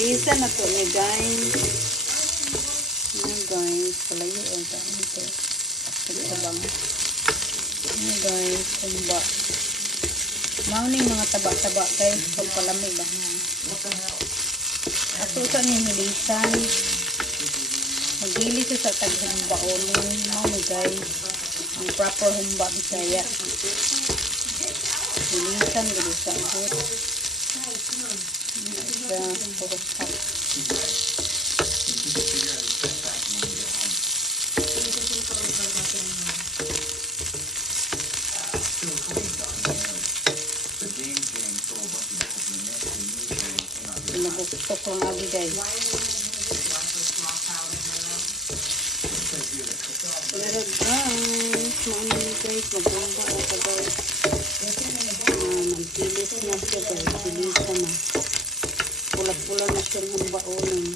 Gilisa na to ni guys. Ano guys, palayo ang taon ito. Pagtabang. Ano guys, kumba. Mauning mga taba-taba guys, pagpalamig ba. Ato sa ni hilisan. Magili sa taghumba o Mao ni guys. Ang proper humba bisaya. Hilisan gulo sa Sa purok Naguktok lang abi guys. Pero guys, magbomba o ka guys. Magkilis na siya guys, kilisa na. Pula-pula na siya ng baonin.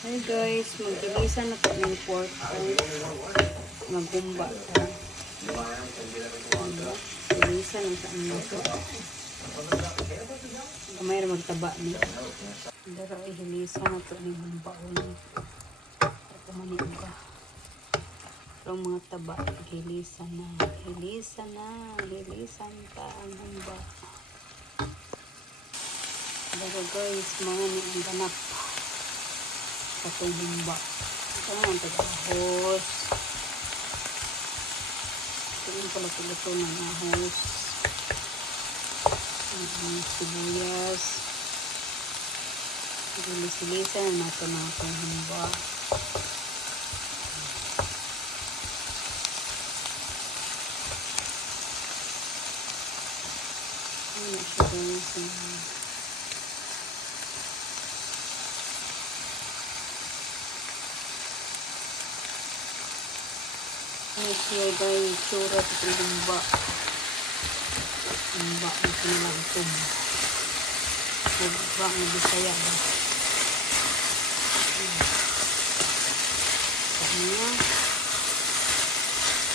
Hi guys, magkilisa na po ng pork guys. Magbomba ta. Kilisa na sa ano to. Kamay ra magtaba ni. Dara ay hilisa na to ng humbaon. Ito mani ka. Ang mga taba, hilisa na. Hilisa na. Hilisan ta ang humba. Dara guys, mga ni ang ganap sa itong humba. Ito nga ang taga-ahos. Ito yung pala piluto ng ahos. Ang sibuyas. Gilis-gilisan na natin itong humba. Ano siya guys? Ano siya guys? Tsura sa itong humba. Humba na pinalagtog. Humba na bisaya ba? Kanya.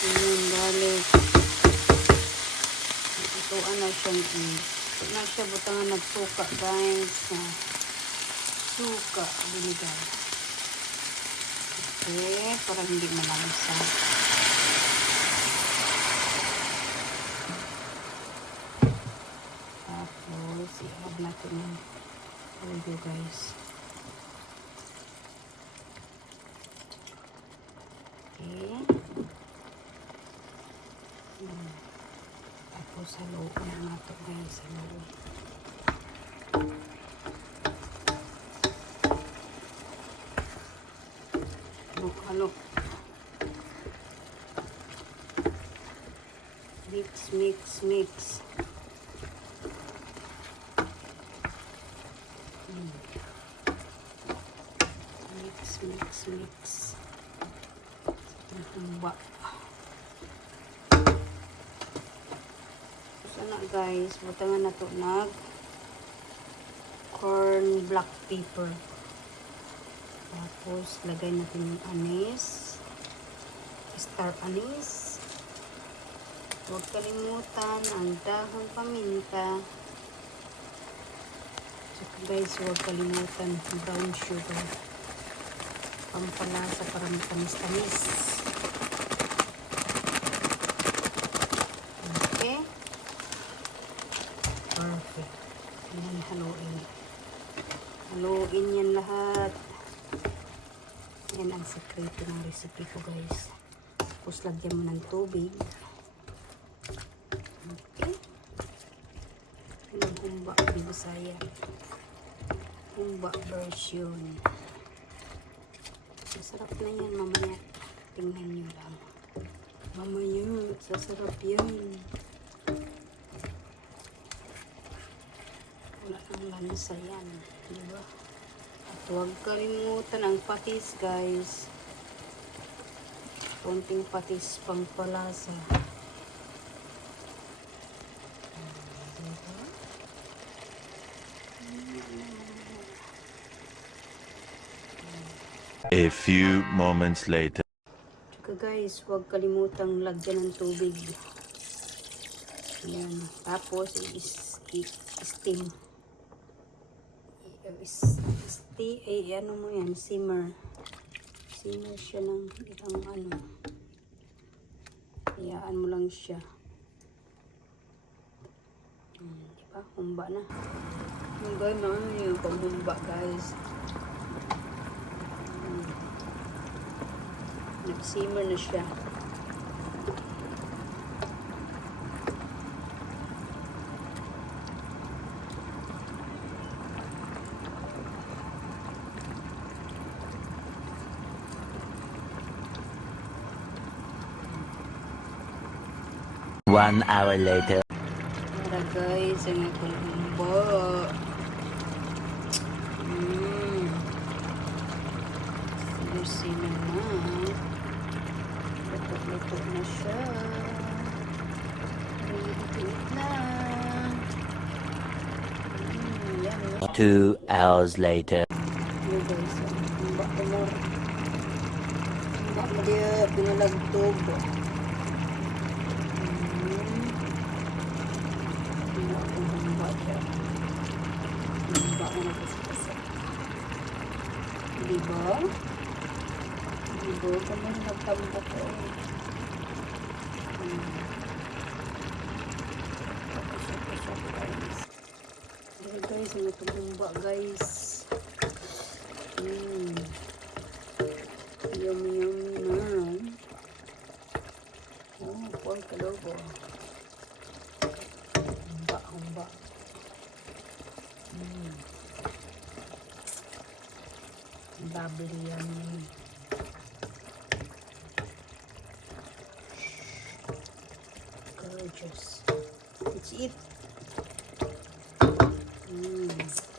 Ayan, balik. Ito ano siyang ito na siya butangan nagsuka guys. Suka. Binigay. Okay, para hindi malamsa. Tapos, i-add natin yung toyo guys. Okay. Hmm. Tapos, haluin na natin guys. Haluin. Halo, halo. Mix, mix, mix. Mm. Mix, mix. Ang humba. Sana guys, butangan na to nag corn black pepper. Tapos, lagay natin yung anis. Star anis. Huwag kalimutan ang dahon paminta. Tsaka guys, huwag kalimutan brown sugar. Pampalasa para matamis-tamis. Okay? Perfect. Yan, haluin. Haluin yan lahat. Yan ang sekreto ng recipe ko guys. Tapos lagyan mo ng tubig. Okay. Yung humba ni Bisaya. Humba version. Masarap na yan mamaya. Tingnan nyo lang. Mamaya, sasarap yan. Wala nang lansa yan. Diba? At huwag kalimutan ang patis guys. Konting patis pang palasa. Diba? A few moments later. Tsaka guys, huwag kalimutang lagyan ng tubig. Ayan. Tapos, is, i- steam. Eh, ano mo yan, simmer. Simmer siya ng ilang ano. Iyaan mo lang siya. Hmm, di ba? Humba na. Yung guys, naman yung panghumba guys. Hmm. Nag-simmer na siya. One hour later. Para guys, ang aking humba. Mmm. Simmer-simmer na. Luto-luto na siya. Liit na. Mmm, yummy. Two hours later. Yun guys, ang humba ko mo. Humba mo dia, pinalagtog. Mm. Humba ko humba siya. Humba ko na kasi Diba? Diba? Kung may nagtambok ko. Hmm. Tapos-tapos guys. Itong humba guys. Mm. Yum yum na. Oh, pork adobo. Humba, humba. Mm. Bubbly yummy. juice. It's eat. Mm.